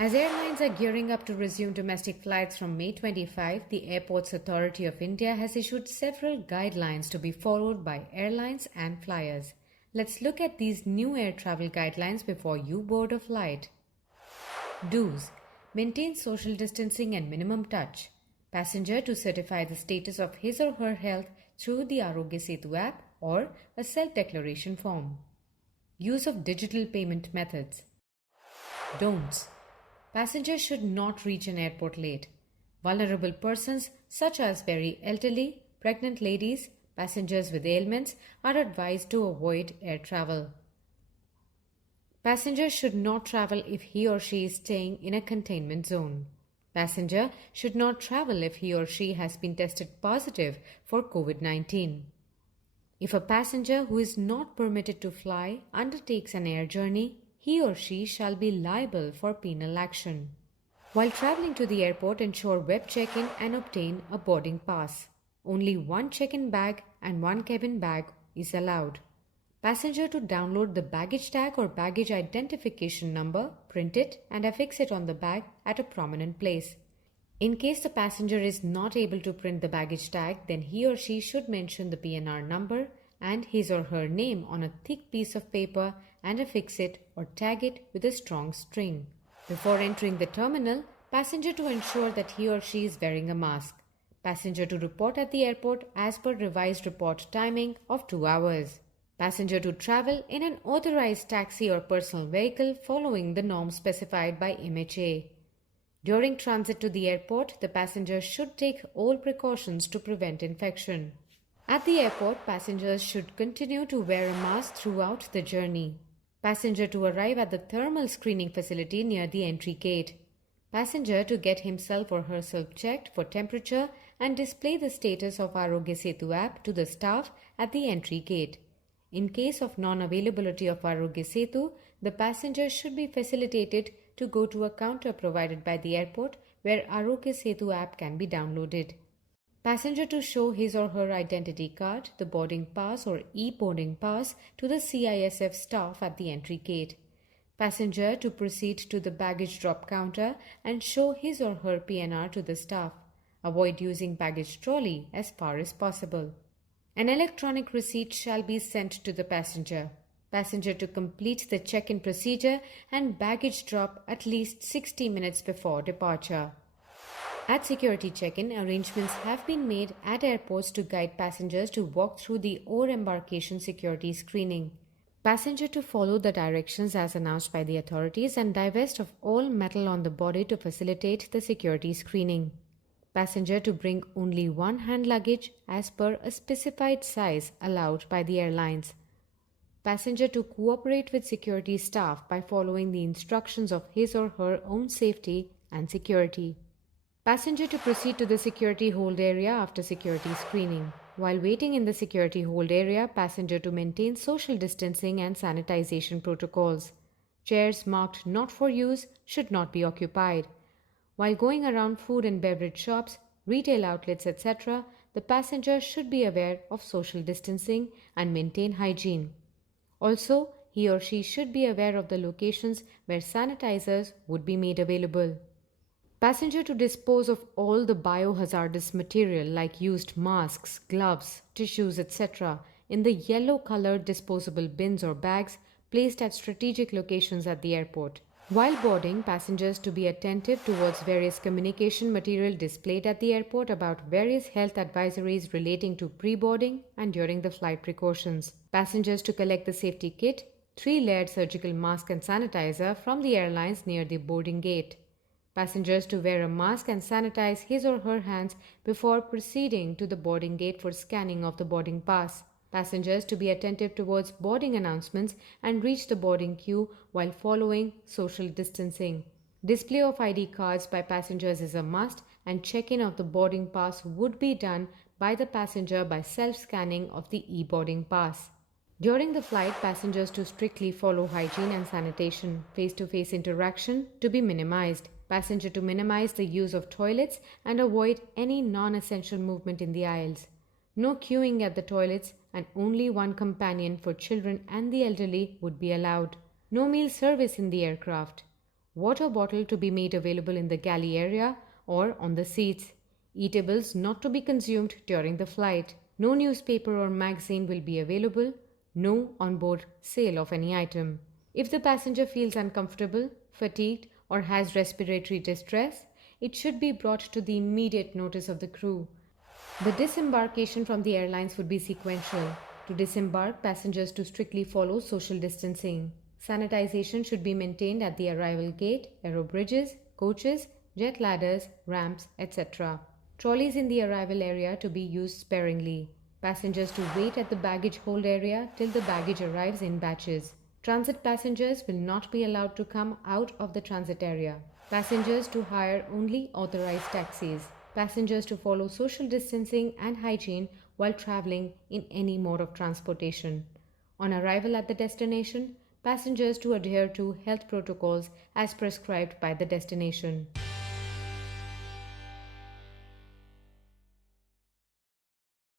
As airlines are gearing up to resume domestic flights from May 25, the Airports Authority of India has issued several guidelines to be followed by airlines and flyers. Let's look at these new air travel guidelines before you board a flight. Do's: maintain social distancing and minimum touch. Passenger to certify the status of his or her health through the Arogya Setu app or a self-declaration form. Use of digital payment methods. Don'ts: passengers should not reach an airport late. Vulnerable persons such as very elderly, pregnant ladies, passengers with ailments are advised to avoid air travel. Passenger should not travel if he or she is staying in a containment zone. Passenger should not travel if he or she has been tested positive for COVID-19. If a passenger who is not permitted to fly undertakes an air journey, he or she shall be liable for penal action. While traveling to the airport, ensure web check-in and obtain a boarding pass. Only one check-in bag and one cabin bag is allowed. Passenger to download the baggage tag or baggage identification number, print it and affix it on the bag at a prominent place. In case the passenger is not able to print the baggage tag, then he or she should mention the PNR number and his or her name on a thick piece of paper and affix it or tag it with a strong string. Before entering the terminal, passenger to ensure that he or she is wearing a mask. Passenger to report at the airport as per revised report timing of 2 hours. Passenger to travel in an authorized taxi or personal vehicle following the norms specified by MHA. During transit to the airport, the passenger should take all precautions to prevent infection. At the airport, passengers should continue to wear a mask throughout the journey. Passenger to arrive at the thermal screening facility near the entry gate. Passenger to get himself or herself checked for temperature and display the status of Arogya Setu app to the staff at the entry gate. In case of non-availability of Arogya Setu, the passenger should be facilitated to go to a counter provided by the airport where Arogya Setu app can be downloaded. Passenger to show his or her identity card, the boarding pass or e-boarding pass to the CISF staff at the entry gate. Passenger to proceed to the baggage drop counter and show his or her PNR to the staff. Avoid using baggage trolley as far as possible. An electronic receipt shall be sent to the passenger. Passenger to complete the check-in procedure and baggage drop at least 60 minutes before departure. At security check-in, arrangements have been made at airports to guide passengers to walk through the embarkation security screening. Passenger to follow the directions as announced by the authorities and divest of all metal on the body to facilitate the security screening. Passenger to bring only one hand luggage as per a specified size allowed by the airlines. Passenger to cooperate with security staff by following the instructions of his or her own safety and security. Passenger to proceed to the security hold area after security screening. While waiting in the security hold area, passenger to maintain social distancing and sanitization protocols. Chairs marked not for use should not be occupied. While going around food and beverage shops, retail outlets, etc., the passenger should be aware of social distancing and maintain hygiene. Also, he or she should be aware of the locations where sanitizers would be made available. Passenger to dispose of all the biohazardous material like used masks, gloves, tissues, etc. in the yellow-colored disposable bins or bags placed at strategic locations at the airport. While boarding, passengers to be attentive towards various communication material displayed at the airport about various health advisories relating to pre-boarding and during the flight precautions. Passengers to collect the safety kit, 3-layered surgical mask and sanitizer from the airlines near the boarding gate. Passengers to wear a mask and sanitize his or her hands before proceeding to the boarding gate for scanning of the boarding pass. Passengers to be attentive towards boarding announcements and reach the boarding queue while following social distancing. Display of ID cards by passengers is a must, and check-in of the boarding pass would be done by the passenger by self-scanning of the e-boarding pass. During the flight, passengers to strictly follow hygiene and sanitation. Face-to-face interaction to be minimized. Passenger to minimize the use of toilets and avoid any non-essential movement in the aisles. No queuing at the toilets and only one companion for children and the elderly would be allowed. No meal service in the aircraft. Water bottle to be made available in the galley area or on the seats. Eatables not to be consumed during the flight. No newspaper or magazine will be available. No on-board sale of any item. If the passenger feels uncomfortable, fatigued, or has respiratory distress, it should be brought to the immediate notice of the crew. The disembarkation from the airlines would be sequential. To disembark, passengers to strictly follow social distancing. Sanitization should be maintained at the arrival gate, aerobridges, coaches, jet ladders, ramps, etc. Trolleys in the arrival area to be used sparingly. Passengers to wait at the baggage hold area till the baggage arrives in batches. Transit passengers will not be allowed to come out of the transit area. Passengers to hire only authorized taxis. Passengers to follow social distancing and hygiene while traveling in any mode of transportation. On arrival at the destination, passengers to adhere to health protocols as prescribed by the destination.